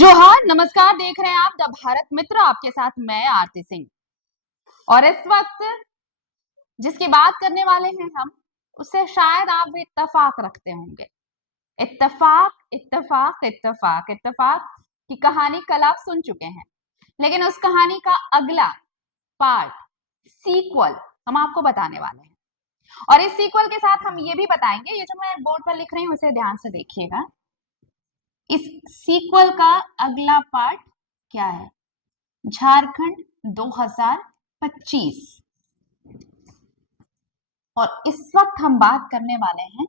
जोहार, नमस्कार। देख रहे हैं आप द भारत मित्र, आपके साथ मैं आरती सिंह। और इस वक्त जिसकी बात करने वाले हैं हम, उससे शायद आप भी इत्तेफाक रखते होंगे। इत्तेफाक इत्तेफाक इत्तेफाक इत्तेफाक की कहानी कल आप सुन चुके हैं, लेकिन उस कहानी का अगला पार्ट, सीक्वल, हम आपको बताने वाले हैं। और इस सीक्वल के साथ हम ये भी बताएंगे, ये जो मैं बोर्ड पर लिख रही हूँ उसे ध्यान से देखिएगा। इस सीक्वल का अगला पार्ट क्या है? झारखंड 2025। और इस वक्त हम बात करने वाले हैं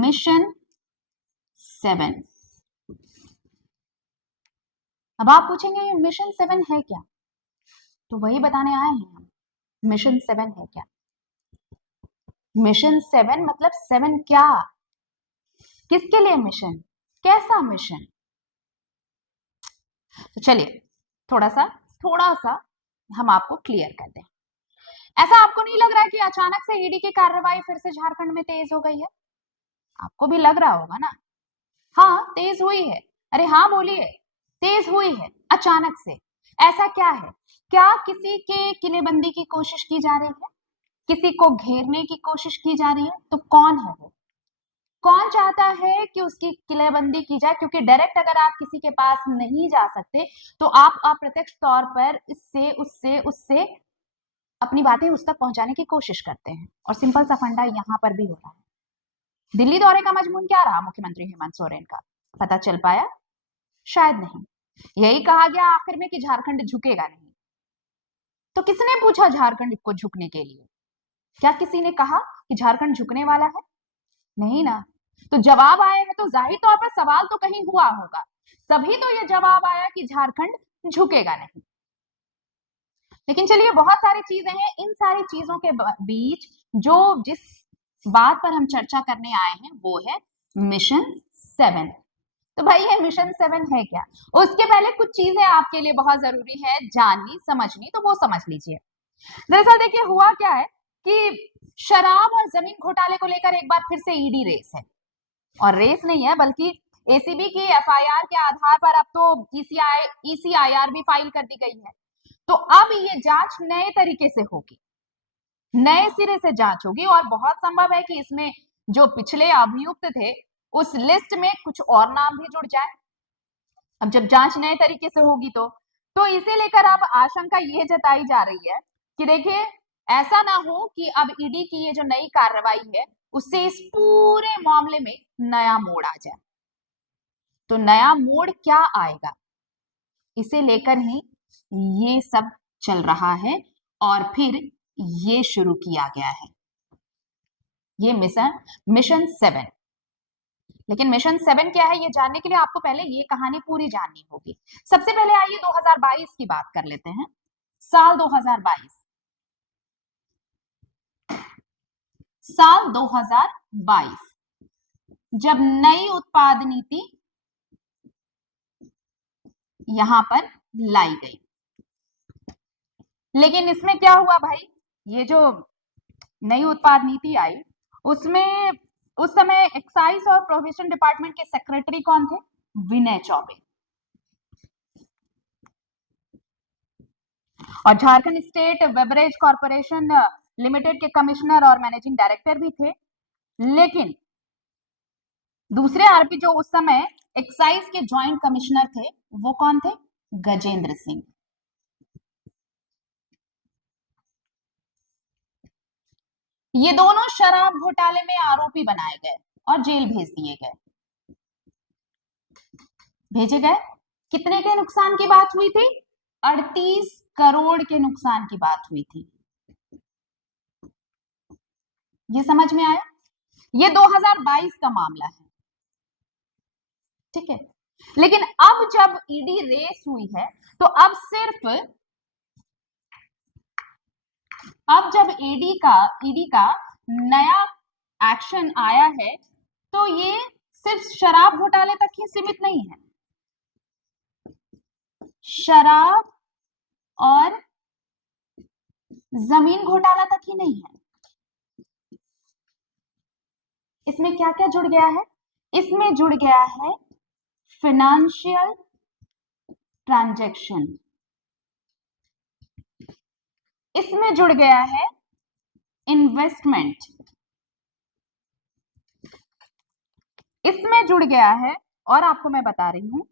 मिशन 7। अब आप पूछेंगे ये मिशन 7 है क्या? तो वही बताने आए हैं हम, मिशन 7 है क्या। मिशन 7 मतलब 7 क्या, किसके लिए मिशन, कैसा मिशन? तो चलिए थोड़ा सा हम आपको क्लियर कर दें। ऐसा आपको नहीं लग रहा है कि अचानक से ईडी की कार्रवाई फिर से झारखंड में तेज हो गई है? आपको भी लग रहा होगा ना। हाँ, तेज हुई है। अरे हाँ बोलिए, तेज हुई है अचानक से। ऐसा क्या है? क्या किसी के किलेबंदी की कोशिश की जा रही है? किसी को घेरने की कोशिश की जा रही है? तो कौन है वो? कौन चाहता है कि उसकी किलेबंदी की जाए? क्योंकि डायरेक्ट अगर आप किसी के पास नहीं जा सकते तो आप अप्रत्यक्ष तौर पर इससे उससे उससे अपनी बातें उस तक पहुंचाने की कोशिश करते हैं। और सिंपल सा फंडा यहाँ पर भी हो रहा है। दिल्ली दौरे का मजमून क्या रहा मुख्यमंत्री हेमंत सोरेन का? पता चल पाया? शायद नहीं। यही कहा गया आखिर में कि झारखंड झुकेगा नहीं। तो किसने पूछा झारखंड को झुकने के लिए? क्या किसी ने कहा कि झारखंड झुकने वाला है? नहीं ना। तो जवाब आए हैं तो जाहिर तौर पर सवाल तो कहीं हुआ होगा, तभी तो ये जवाब आया कि झारखंड झुकेगा नहीं। लेकिन चलिए, बहुत सारी चीजें हैं, इन सारी चीजों के बीच जिस बात पर हम चर्चा करने आए हैं वो है मिशन 7। तो भाई ये मिशन 7 है क्या? उसके पहले कुछ चीजें आपके लिए बहुत जरूरी है जाननी समझनी, तो वो समझ लीजिए। दरअसल देखिए हुआ क्या है कि शराब और जमीन घोटाले को लेकर एक बार फिर से ईडी रेस है। और रेस नहीं है बल्कि एसीबी की एफआईआर के आधार पर अब तो ईसीआईआर भी फाइल कर दी गई है। तो अब ये जांच नए तरीके से होगी, नए सिरे से जांच होगी। और बहुत संभव है कि इसमें जो पिछले अभियुक्त थे उस लिस्ट में कुछ और नाम भी जुड़ जाए। अब जब जांच नए तरीके से होगी तो इसे लेकर अब आशंका ये जताई जा रही है कि देखिए, ऐसा ना हो कि अब ईडी की ये जो नई कार्रवाई है उससे इस पूरे मामले में नया मोड़ आ जाए। तो नया मोड़ क्या आएगा, इसे लेकर ही ये सब चल रहा है और फिर ये शुरू किया गया है, ये मिशन 7। लेकिन मिशन 7 क्या है ये जानने के लिए आपको पहले ये कहानी पूरी जाननी होगी। सबसे पहले आइए 2022 की बात कर लेते हैं। साल 2022, साल 2022 जब नई उत्पाद नीति यहां पर लाई गई। लेकिन इसमें क्या हुआ भाई, ये जो नई उत्पाद नीति आई उसमें उस समय एक्साइज और प्रोविजन डिपार्टमेंट के सेक्रेटरी कौन थे? विनय चौबे। और Jharkhand state beverage corporation limited के कमिश्नर और मैनेजिंग डायरेक्टर भी थे। लेकिन दूसरे आरोपी जो उस समय एक्साइज के ज्वाइंट कमिश्नर थे वो कौन थे? गजेंद्र सिंह। ये दोनों शराब घोटाले में आरोपी बनाए गए और जेल भेज दिए गए। भेजे गए, कितने के नुकसान की बात हुई थी? 38 करोड़ के नुकसान की बात हुई थी। ये समझ में आया? ये 2022 का मामला है, ठीक है। लेकिन अब जब ईडी रेस हुई है तो अब जब ईडी का नया एक्शन आया है तो ये सिर्फ शराब घोटाले तक ही सीमित नहीं है। शराब और जमीन घोटाला तक ही नहीं है। इसमें क्या क्या जुड़ गया है? इसमें जुड़ गया है फिनेंशियल ट्रांजैक्शन, इसमें जुड़ गया है इन्वेस्टमेंट, इसमें जुड़ गया है, और आपको मैं बता रही हूं,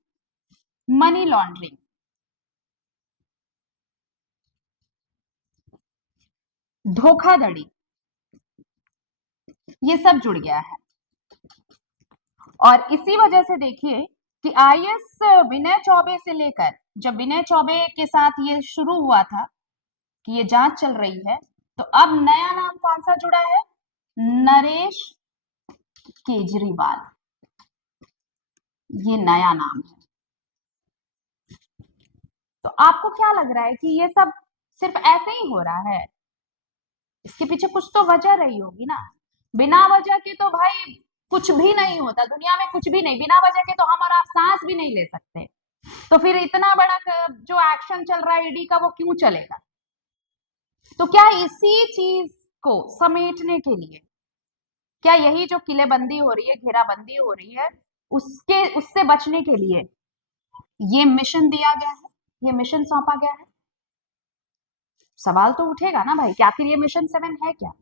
मनी लॉन्ड्रिंग। धोखाधड़ी, ये सब जुड़ गया है। और इसी वजह से देखिए कि आईएएस विनय चौबे से लेकर, जब विनय चौबे के साथ ये शुरू हुआ था कि ये जांच चल रही है, तो अब नया नाम कौन सा जुड़ा है? नरेश केजरीवाल, ये नया नाम है। तो आपको क्या लग रहा है कि ये सब सिर्फ ऐसे ही हो रहा है? इसके पीछे कुछ तो वजह रही होगी ना। बिना वजह के तो भाई कुछ भी नहीं होता दुनिया में, कुछ भी नहीं, बिना वजह के तो हम और आप सांस भी नहीं ले सकते। तो फिर इतना बड़ा जो एक्शन चल रहा है ईडी का, वो क्यों चलेगा? तो क्या इसी चीज को समेटने के लिए, क्या यही जो किलेबंदी हो रही है, घेराबंदी हो रही है, उससे बचने के लिए ये मिशन दिया गया है, ये मिशन सौंपा गया है? सवाल तो उठेगा ना भाई कि आखिर ये मिशन 7 है क्या,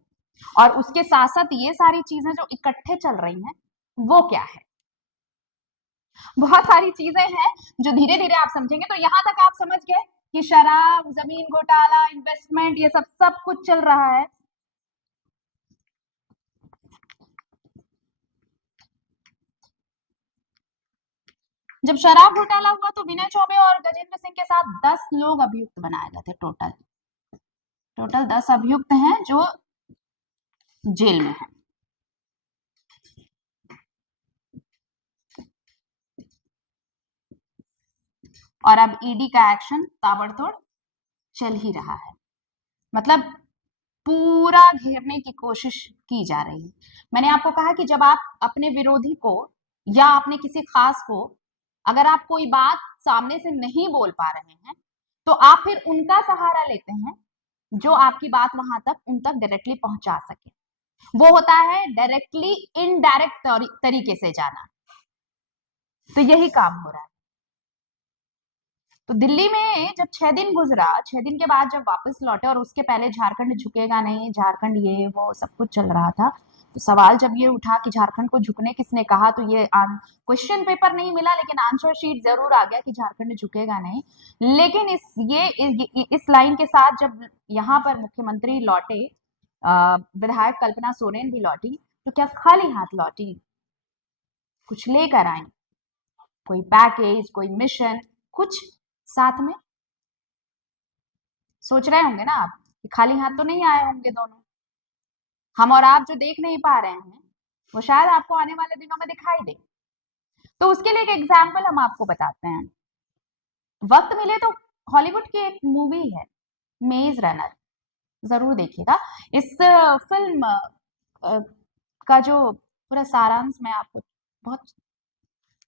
और उसके साथ साथ ये सारी चीजें जो इकट्ठे चल रही हैं वो क्या है? बहुत सारी चीजें हैं जो धीरे धीरे आप समझेंगे। तो यहां तक आप समझ गए कि शराब, जमीन घोटाला, इन्वेस्टमेंट, ये सब सब कुछ चल रहा है। जब शराब घोटाला हुआ तो विनय चौबे और गजेंद्र सिंह के साथ 10 लोग अभियुक्त बनाए गए थे। टोटल 10 अभियुक्त हैं जो जेल में हैं। और अब ईडी का एक्शन ताबड़तोड़ चल ही रहा है, मतलब पूरा घेरने की कोशिश की जा रही है। मैंने आपको कहा कि जब आप अपने विरोधी को या अपने किसी खास को, अगर आप कोई बात सामने से नहीं बोल पा रहे हैं, तो आप फिर उनका सहारा लेते हैं जो आपकी बात वहां तक उन तक डायरेक्टली पहुंचा सके। वो होता है डायरेक्टली इनडायरेक्ट तरीके से जाना। तो यही काम हो रहा है। तो दिल्ली में जब 6 दिन गुजरा, 6 दिन के बाद जब वापस लौटे, और उसके पहले झारखंड झुकेगा नहीं, झारखंड ये वो सब कुछ चल रहा था, तो सवाल जब ये उठा कि झारखंड को झुकने किसने कहा, तो ये क्वेश्चन पेपर नहीं मिला, लेकिन आंसर शीट जरूर आ गया कि झारखंड झुकेगा नहीं। लेकिन इस लाइन के साथ जब यहाँ पर मुख्यमंत्री लौटे, विधायक कल्पना सोरेन भी लौटी, तो क्या खाली हाथ लौटी? कुछ लेकर आई, कोई पैकेज, कोई मिशन, कुछ साथ में। सोच रहे होंगे ना आप कि खाली हाथ तो नहीं आए होंगे दोनों। हम और आप जो देख नहीं पा रहे हैं वो शायद आपको आने वाले दिनों में दिखाई दे। तो उसके लिए एक एग्जाम्पल हम आपको बताते हैं। वक्त मिले तो हॉलीवुड की एक मूवी है मेज रनर, जरूर देखिएगा। इस फिल्म का जो पूरा सारांश मैं आपको बहुत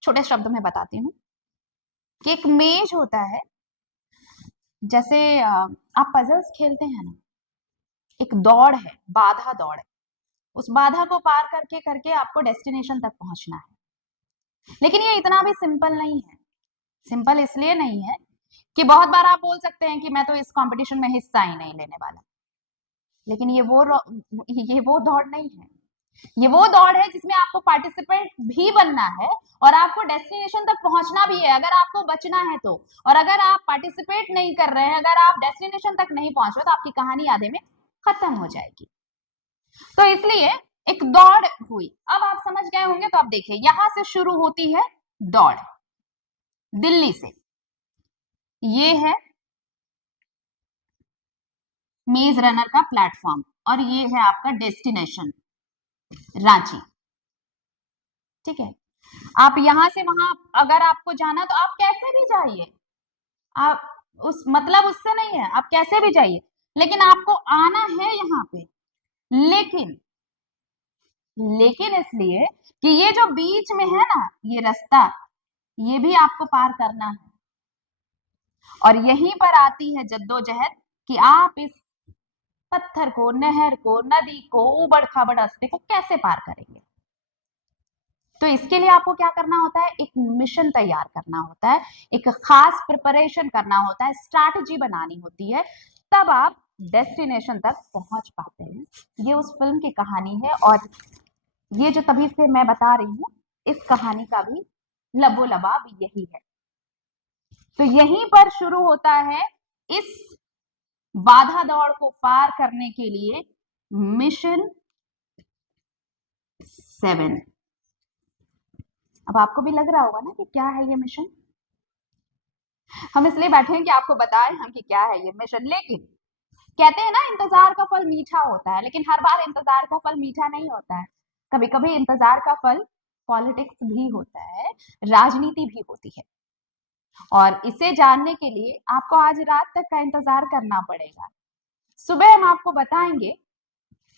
छोटे शब्दों में बताती हूँ कि एक मेज होता है, जैसे आप पजल्स खेलते हैं ना, एक दौड़ है, बाधा दौड़ है, उस बाधा को पार करके करके आपको डेस्टिनेशन तक पहुंचना है। लेकिन ये इतना भी सिंपल नहीं है। सिंपल इसलिए नहीं है कि बहुत बार आप बोल सकते हैं कि मैं तो इस कंपटीशन में हिस्सा ही नहीं लेने वाला, लेकिन ये वो दौड़ नहीं है। ये वो दौड़ है जिसमें आपको पार्टिसिपेंट भी बनना है और आपको डेस्टिनेशन तक पहुंचना भी है, अगर आपको बचना है तो। और अगर आप पार्टिसिपेट नहीं कर रहे हैं, अगर आप डेस्टिनेशन तक नहीं पहुंच रहे, तो आपकी कहानी आधे में खत्म हो जाएगी। तो इसलिए एक दौड़ हुई। अब आप समझ गए होंगे, तो आप देखिए यहां से शुरू होती है दौड़, दिल्ली से। ये है मेज रनर का प्लेटफॉर्म, और ये है आपका डेस्टिनेशन रांची। ठीक है, आप यहां से वहां अगर आपको जाना तो आप कैसे भी जाइए, आप उस मतलब उससे नहीं है, आप कैसे भी जाइए, लेकिन आपको आना है यहाँ पे। लेकिन लेकिन इसलिए कि ये जो बीच में है ना, ये रास्ता, ये भी आपको पार करना है। और यहीं पर आती है जद्दोजहद कि आप इस पत्थर को, नहर को, नदी को, उबड़ खाबड़ रास्ते को कैसे पार करेंगे। तो इसके लिए आपको क्या करना होता है, एक मिशन तैयार करना होता है, एक खास प्रिपरेशन करना होता है, स्ट्रैटेजी बनानी होती है, तब आप डेस्टिनेशन तक पहुंच पाते हैं। ये उस फिल्म की कहानी है और ये जो तभी से मैं बता रही हूँ, इस कहानी का भी लबो लबाब यही है। तो यहीं पर शुरू होता है इस बाधा दौड़ को पार करने के लिए मिशन 7। अब आपको भी लग रहा होगा ना कि क्या है ये मिशन। हम इसलिए बैठे हैं कि आपको बताएं हम कि क्या है ये मिशन। लेकिन कहते हैं ना, इंतजार का फल मीठा होता है, लेकिन हर बार इंतजार का फल मीठा नहीं होता है। कभी कभी इंतजार का फल पॉलिटिक्स भी होता है, राजनीति भी होती है। और इसे जानने के लिए आपको आज रात तक का इंतजार करना पड़ेगा। सुबह हम आपको बताएंगे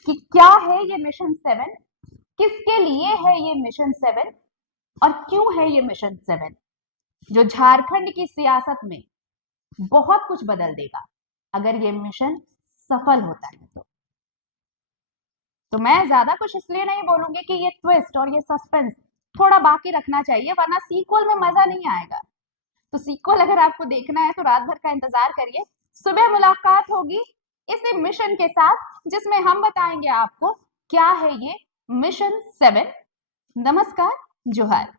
कि क्या है ये मिशन 7, किसके लिए है ये मिशन 7 और क्यों है ये मिशन 7, जो झारखंड की सियासत में बहुत कुछ बदल देगा अगर ये मिशन सफल होता है। तो मैं ज्यादा कुछ इसलिए नहीं बोलूंगी कि ये ट्विस्ट और ये सस्पेंस थोड़ा बाकी रखना चाहिए, वरना सीक्वल में मजा नहीं आएगा। तो सीक्वल अगर आपको देखना है तो रात भर का इंतजार करिए। सुबह मुलाकात होगी इसी मिशन के साथ, जिसमें हम बताएंगे आपको क्या है ये मिशन 7। नमस्कार, जोहार।